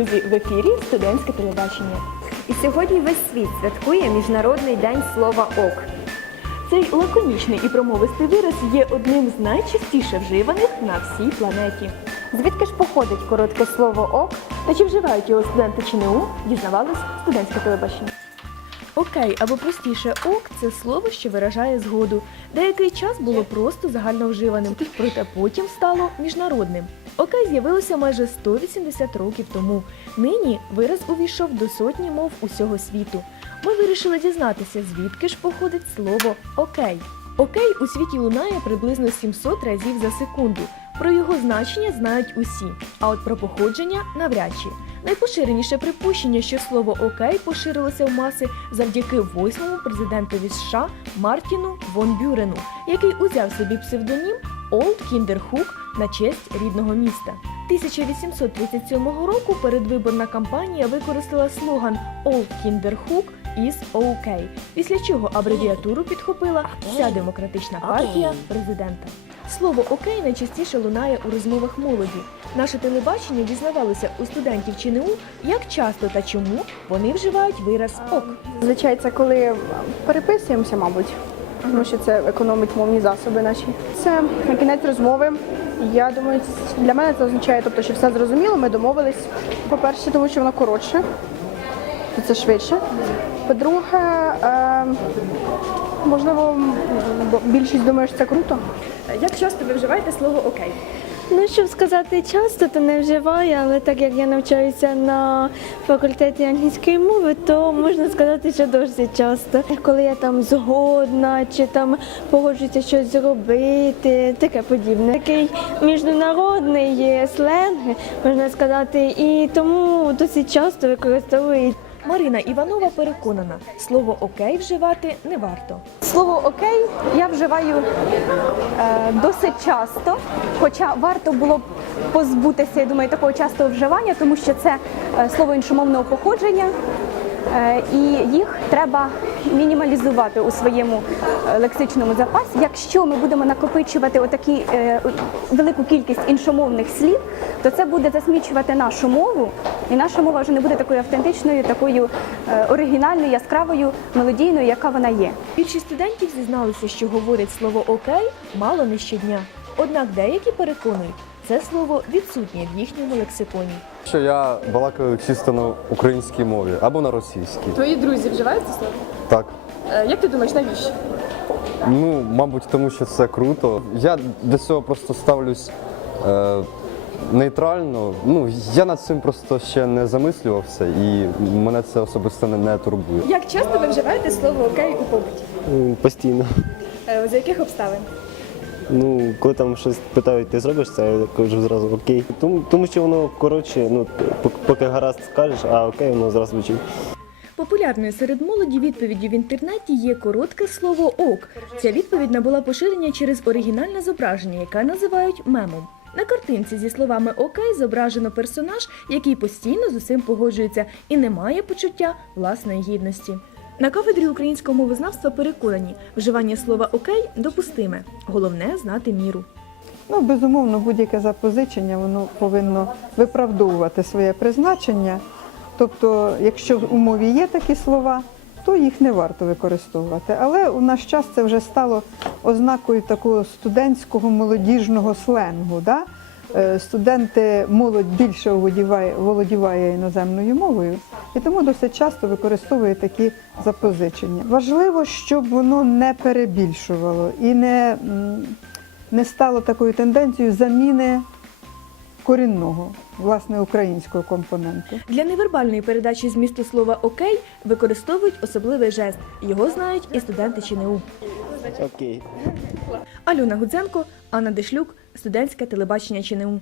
ефірі студентське телебачення. І сьогодні весь світ святкує Міжнародний день слова ок. Цей лаконічний і промовистий вираз є одним з найчастіше вживаних на всій планеті. Звідки ж походить коротке слово ок? Та чи вживають його студенти ЧНУ, дізнавались студентське телебачення. Окей, або простіше ок це слово, що виражає згоду. Деякий час було просто загальновживаним, проте потім стало міжнародним. Окей з'явилося майже 180 років тому. Нині вираз увійшов до сотні мов усього світу. Ми вирішили дізнатися, звідки ж походить слово окей. Окей у світі лунає приблизно 700 разів за секунду. Про його значення знають усі, а от про походження навряд чи. Найпоширеніше припущення, що слово окей поширилося в маси завдяки восьмому президентові США Мартіну Вон Бюрену, який узяв собі псевдонім Олд Кіндерхук на честь рідного міста. 1837 року передвиборна кампанія використала слоган Old Kinderhook is OK, після чого абревіатуру підхопила вся демократична партія президента. Слово окей найчастіше лунає у розмовах молоді. Наше телебачення дізнавалося у студентів ЧНУ, як часто та чому вони вживають вираз ок. Зазвичай це коли переписуємося, мабуть, тому що це економить мовні засоби наші. Це на кінець розмови. Я думаю, для мене це означає, тобто, що все зрозуміло, ми домовились. По-перше, тому що воно коротше, то це швидше. По-друге, е, можливо, більшість думає, що це круто. Як часто ви вживаєте слово окей? Ну, щоб сказати часто, то не вживаю, але так як я навчаюся на факультеті англійської мови, то можна сказати, що досить часто. Коли я там згодна чи там погоджуюся щось зробити, таке подібне. Такий міжнародний є сленг, можна сказати, і тому досить часто використовують. Марина Іванова переконана, слово окей вживати не варто. Слово окей я вживаю е, досить часто, хоча варто було б позбутися, я думаю, такого частого вживання, тому що це е, слово іншомовного походження, е, і їх треба мінімалізувати у своєму е, лексичному запасі. Якщо ми будемо накопичувати отакі велику кількість іншомовних слів, то це буде засмічувати нашу мову, і наша мова вже не буде такою автентичною, такою е, оригінальною, яскравою, мелодійною, яка вона є. Більшість студентів зізналися, що говорять слово окей мало не щодня. Однак деякі переконують, це слово відсутнє в їхньому лексиконі. Що я балакаю чисто на українській мові або на російській. Твої друзі вживають це слово? Так. Е, Як ти думаєш, навіщо? Ну, мабуть, тому що це круто. Я до цього просто ставлюсь е, нейтрально. Ну, я над цим просто ще не замислювався, і мене це особисто не, не турбує. Як часто ви вживаєте слово окей у побуті? Постійно. Е, За яких обставин? Ну, коли там щось питають, ти зробиш це, я кажу зразу окей. Тому, тому що воно коротше, ну, пок- поки гаразд скажеш, а окей, воно зразу звучить. Популярною серед молоді відповіддю в інтернеті є коротке слово ок. Ця відповідь набула поширення через оригінальне зображення, яке називають мемом. На картинці зі словами окей зображено персонаж, який постійно з усім погоджується і не має почуття власної гідності. На кафедрі українського мовознавства переконані, вживання слова окей допустиме. Головне знати міру. Ну, безумовно, будь-яке запозичення воно повинно виправдовувати своє призначення. Тобто, якщо в умові є такі слова, то їх не варто використовувати. Але у наш час це вже стало ознакою такого студентського молодіжного сленгу. Да? Е, Студенти, молодь більше володіває, володіває іноземною мовою, і тому досить часто використовує такі запозичення. Важливо, щоб воно не перебільшувало і не, не стало такою тенденцією заміни корінного, власне, українського компоненту. Для невербальної передачі змісту слова окей використовують особливий жест. Його знають і студенти ЧНУ. Окей. Альона Гудзенко, Анна Дешлюк, студентське телебачення ЧНУ.